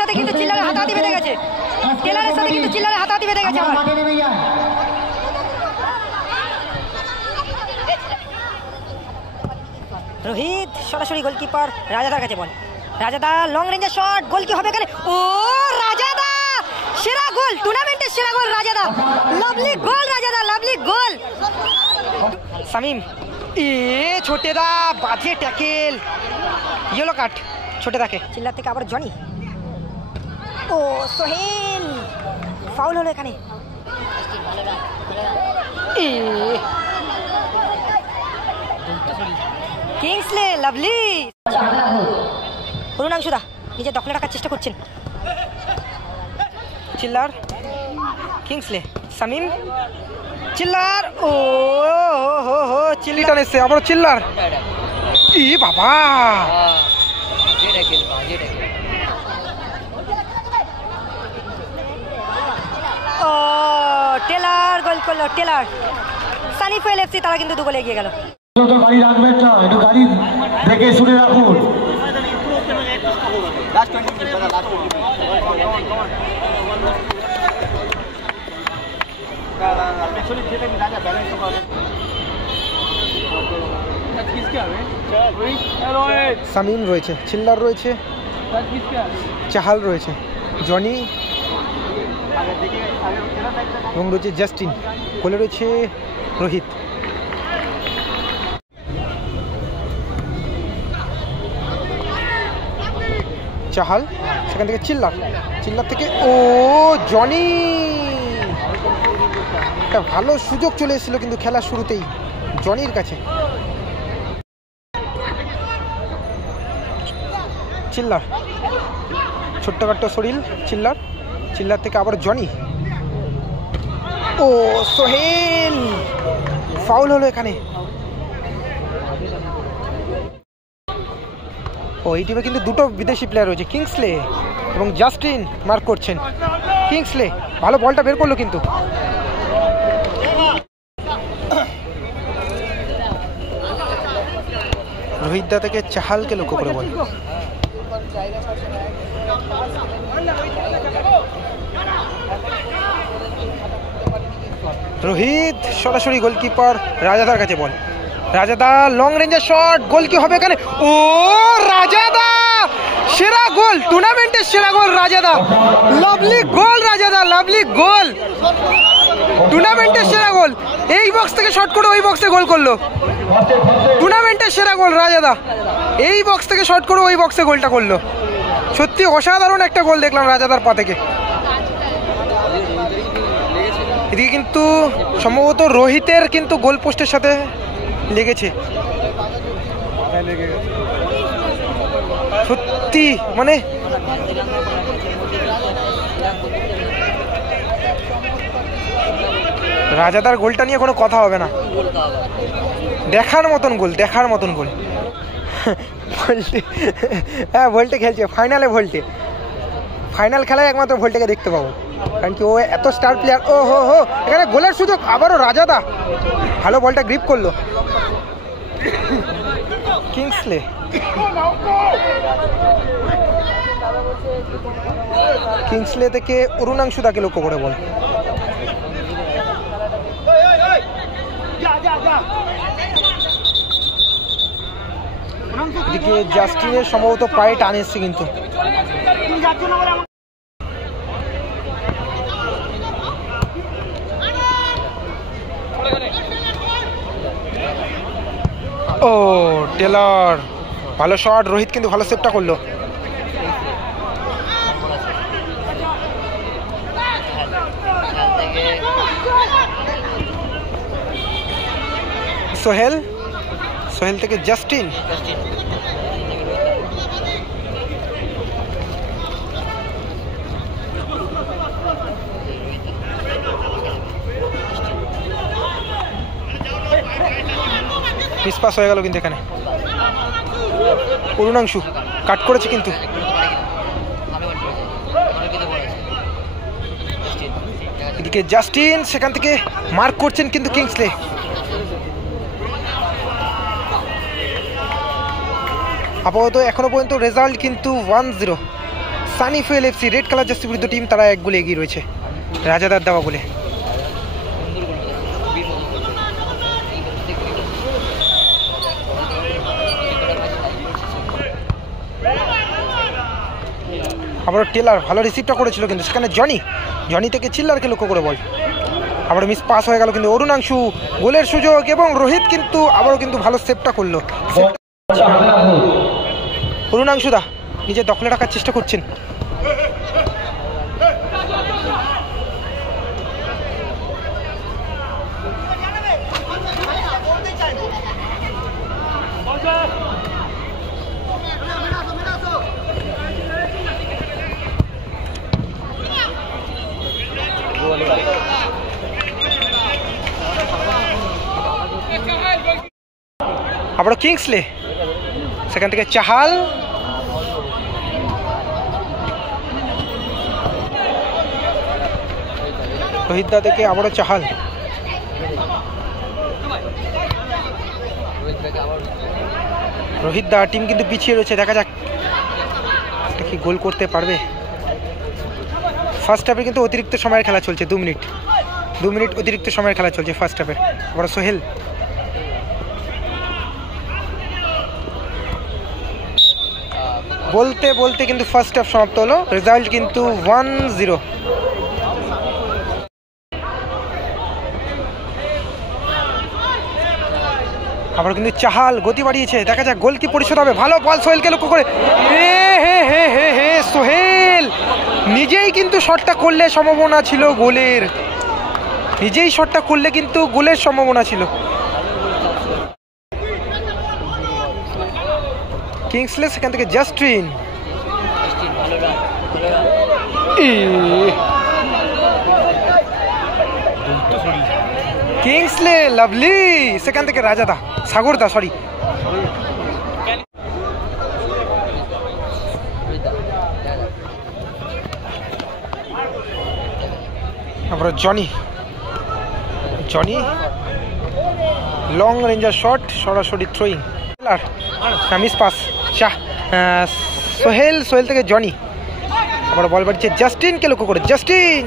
সাথে কিন্তু চিল্লারের হাতাহাতি বেঁধে গেছে। টেলারের সাথে কিন্তু চিল্লারের হাতাহাতি বেঁধে গেছে আবার। রোহিত সরাসরি গোলকিপার রাজাদার কাছে বল। রাজাদা লং রেঞ্জের শট, গোল কি হবে এখানে? ও রাজাদা, সেরা গোল, টুর্নামেন্টের সেরা গোল রাজাদা, লাভলি গোল রাজাদা, লাভলি গোল। শামিম ছোটেদা বাজে ট্যাকেল, ইয়েলো কার্ড ছোটেদাকে। চিল্লার থেকে আবার জনি, ও সোহেল, ফাউল হলো এখানে। Kingsley lovely. অরুণাংশুদা নিজে দখলে রাখার চেষ্টা করছেন। চিল্লার, কিংসলে, শামিম, চিল্লার, ও হো হো, চিল্লিটা এসছে আবার চিল্লার। ই বাবা, ও টেলার গোল করলো। টেলার, সানিফুল এফসি তারা কিন্তু 2 গোলে এগিয়ে গেল। গাড়ি রাখবেন না, একটু গাড়ি দেখে শুনে রাখুন। শামিম রয়েছে, চিল্লার রয়েছে, চাহাল রয়েছে, জনি এবং রয়েছে জাস্টিন, কোলে রয়েছে রোহিত। চাহাল, সেখান থেকে চিল্লার, চিল্লার থেকে ও জনি, একটা ভালো সুযোগ চলে এসেছিল কিন্তু খেলার শুরুতেই জনির কাছে। চিল্লার, ছোট্টখাট্ট শরীর চিল্লার, চিল্লার থেকে আবার জনি, ও সোহেল, ফাউল হলো এখানে। ও এই টিমে কিন্তু 2টো বিদেশি প্লেয়ার রয়েছে, কিংসলে এবং জাস্টিন মার্ক করছেন। কিংসলে ভালো বলটা বের করলো কিন্তু রোহিত দা থেকে চাহালকে লক্ষ্য করে বল। রোহিত সরাসরি গোলকিপার রাজাদার কাছে বল। রাজাদা লং রেঞ্জের শট, গোল কি হবে এখানে? ও রাজাদা, সেরা গোল, টুর্নামেন্টের সেরা গোল রাজাদা, লাভলি গোল রাজাদা, লাভলি গোল, টুর্নামেন্টের সেরা গোল। এই বক্স থেকে শট করে ওই বক্সে গোল করলো, টুর্নামেন্টের সেরা গোল রাজাদা। এই বক্স থেকে শট করে ওই বক্সে গোলটা করলো, সত্যি অসাধারণ একটা গোল দেখলাম রাজাদার পা থেকে। এদিকে কিন্তু সম্ভবত রোহিতের কিন্তু গোল পোস্টের সাথে লেগেছে, সত্যি মানে রাজাদার গোলটা নিয়ে কোনো কথা হবে না, দেখার মতন গোল, দেখার মতন গোল। ভোল্টে, হ্যাঁ ভোল্টে খেলছে ফাইনালে, ভোল্টে ফাইনাল খেলায় একমাত্র ভোল্টেকে দেখতে পাবো, কারণ কি ও এত স্টার প্লেয়ার। ও হো হো, এখানে গোলের সুযোগ, আবারও রাজাদা ভালো বলটা গ্রিপ করলো। কিংসলে, কিংসলে থেকে অরুণাংশুদাকে লক্ষ্য করে বল। এদিকে জাস্টিনের সম্ভবত পায়ে টান এসছে কিন্তু ও টেলর, ভালো শট, রোহিত কিন্তু ভালো সেভটা করলো। সোহেল, সোহেল থেকে জাস্টিন, মিসপাস হয়ে গেল কিন্তু এখানে। অরুণাংশু কাট করেছে কিন্তু এদিকে জাস্টিন, সেখান থেকে মার্ক করছেন কিন্তু কিংসলে। আপাতত এখনো পর্যন্ত রেজাল্ট কিন্তু 1-0, Sunny fuel FC red colour jersey বিরুদ্ধ টিম, তারা 1 গোলে এগিয়ে রয়েছে রাজাদার দেওয়া গোলে। আবারও টেলার ভালো রিসিভটা করেছিল, কিন্তু সেখানে জনি থেকে চিল্লারকে লক্ষ্য করে বল আবার মিস পাস হয়ে গেল, কিন্তু অরুণাংশু গোলের সুযোগ এবং রোহিত কিন্তু আবারও কিন্তু ভালো সেভটা করলো। অরুণাংশু দা নিজের দখলে রাখার চেষ্টা করছেন। আবারও কিংসলে, সেখান থেকে চাহাল, রোহিত দা থেকে আবারও চাহাল, রোহিত দা টিম কিন্তু পিছিয়ে রয়েছে, দেখা যাক এটা কি গোল করতে পারবে। ফার্স্ট হাফে কিন্তু অতিরিক্ত সময়ের খেলা চলছে, 2 মিনিট অতিরিক্ত সময়ের খেলা চলছে ফার্স্ট হাফে। আবার সোহেল, বলতে বলতে কিন্তু ফার্স্ট হাফ সমাপ্ত হলো, রেজাল্ট কিন্তু 1-0। আবার কিন্তু চাহাল গতি বাড়িয়েছে, দেখা যাক গোল কি পরিশোধ হবে। ভালো বল সোহেলকে লক্ষ্য করে, সোহেল নিজেই কিন্তু শটটা করলে সম্ভাবনা ছিল গোলের, নিজেই শটটা করলে কিন্তু গোলের সম্ভাবনা ছিল। কিংসলে, সেখান থেকে জাস্টিন, কিংসলে লাভলি, সেখান থেকে রাজাদা, সাগরদা সরি, আবার জনি লং রেঞ্জার শট, সরাসরি থ্রোয়িং, মিস পাস, সোহেল থেকে জনি, আবার বল বাড়ছে জাস্টিনকে লক্ষ্য করে, জাস্টিন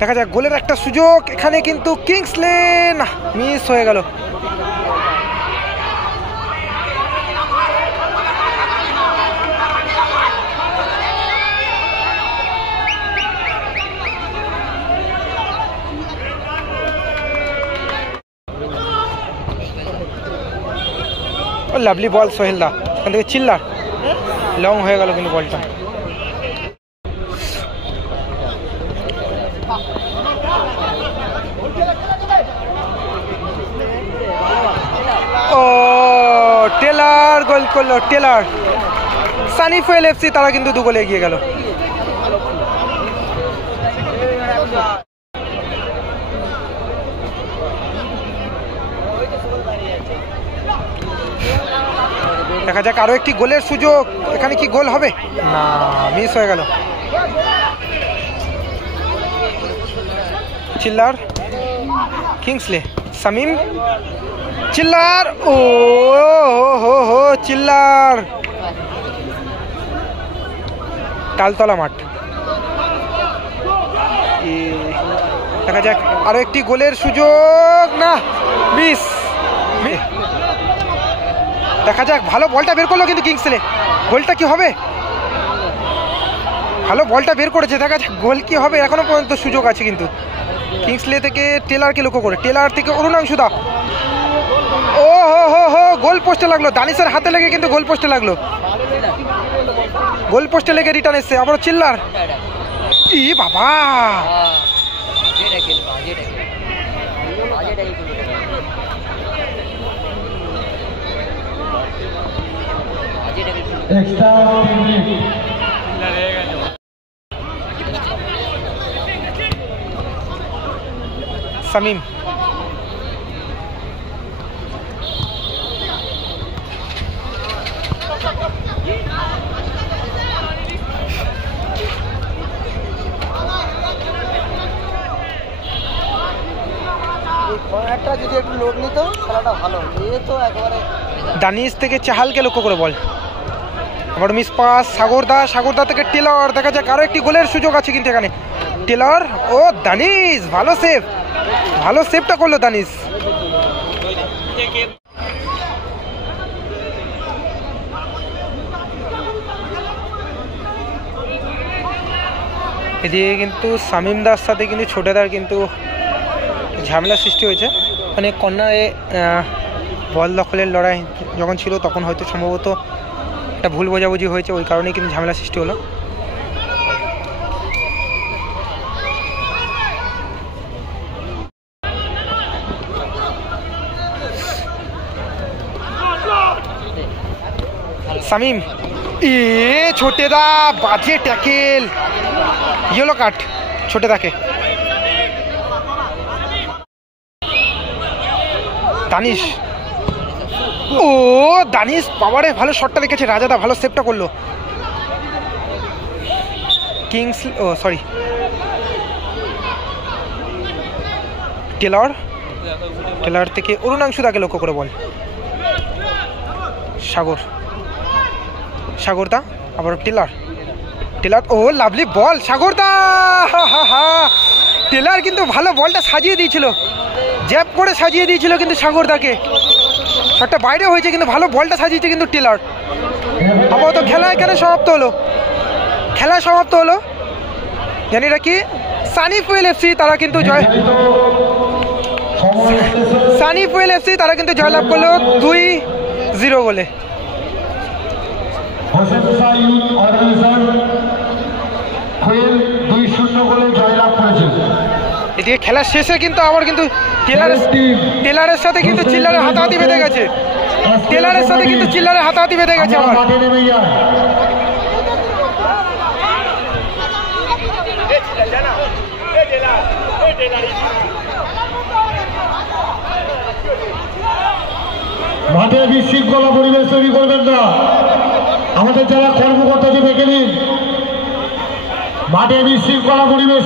দেখা যাক গোলের একটা সুযোগ এখানে, কিন্তু কিংসলে না, মিস হয়ে গেল। লাভলি বল সোহেল দা, এখান থেকে চিল্লার, লং হয়ে গেল কিন্তু বলটা। ও টেলার গোল করলো, টেলার। সানি ফুয়েল এফসি তারা কিন্তু 2 গোলে এগিয়ে গেল। দেখা যাক আরো একটি গোলের সুযোগ, এখানে কি গোল হবে না, মিস হয়ে গেল। চিল্লার, কিংসলে, শামিম, চিল্লার, ও হো চিল্লার, তালতলা মাঠ। দেখা যাক আরো একটি গোলের সুযোগ, না মিস। দেখা যাক, ভালো বলটা বের করলো কিন্তু কিংসলে, গোলটা কি হবে, ভালো বলটা বের করেছে, দেখা যাক গোল কি হবে, এখনো পর্যন্ত সুযোগ আছে কিন্তু। কিংসলে থেকে টেলারকে লক্ষ্য করে, টেলার থেকে অরুণাংশু দা, ও হো গোল পোস্টে লাগলো, দানিশের হাতে লেগে কিন্তু গোল পোস্টে লাগলো, গোল পোস্টে লেগে রিটার্ন এসছে। আবার চিল্লার, ই বাবা, শামিম, কর্নারটা যদি একটু লোড নিত তো খেলাটা ভালো, এ তো একেবারে দানিশ থেকে চাহালকে লক্ষ্য করে বল, আবার মিস পাস সাগরদা থেকে টেলর, দেখা যাক আরো একটি গোলের সুযোগ আছে কিন্তু এখানে। টেলর ও দানিশ, ভালো সেভটা করলো দানিশ। এদিকে কিন্তু শামীম দার সাথে কিন্তু ছোটেদার কিন্তু ঝামেলা সৃষ্টি হয়েছে, মানে কর্নারে বল দখলের লড়াই যখন ছিল তখন হয়তো সম্ভবত একটা ভুল বোঝাবুঝি হয়েছে, ওই কারণেই কিন্তু ঝামেলা সৃষ্টি হলো। শামীম ছোটেদা বাজে ট্যাকেল, ইয়েলো কার্ড ছোটেদাকে। দানিশ পাওয়ারে ভালো শটটা দেখেছে, রাজাদা ভালো সেভটা করলো। টেলর থেকে অরুণাংশুদাকে লক্ষ্য করে বল, সাগরদা আবার টেলর ও লাভলি বল, সাগরদা টেলর কিন্তু ভালো বলটা সাজিয়ে দিয়েছিল, জ্যাব করে সাজিয়ে দিয়েছিল কিন্তু সাগরদাকে, শটটা বাইরে হয়েছে কিন্তু ভালো বলটা সাজিয়েছে কিন্তু টেলর। আপাতত খেলা এখানে সমাপ্ত হলো, জানি রাখি সানিফুয়েল এফসি তারা কিন্তু জয়লাভ করলো 2-0 বলে। এদিকে খেলার শেষে কিন্তু আবার কিন্তু টেলারের সাথে কিন্তু চিল্লারের হাতাহাতি বেঁধে গেছে, আবার মাঠে বিশৃঙ্খলা পরিবেশ তৈরি করবেন না, আমাদের যারা কর্মকর্তা দেখে নিন, মাঠে বিশৃঙ্খলা পরিবেশ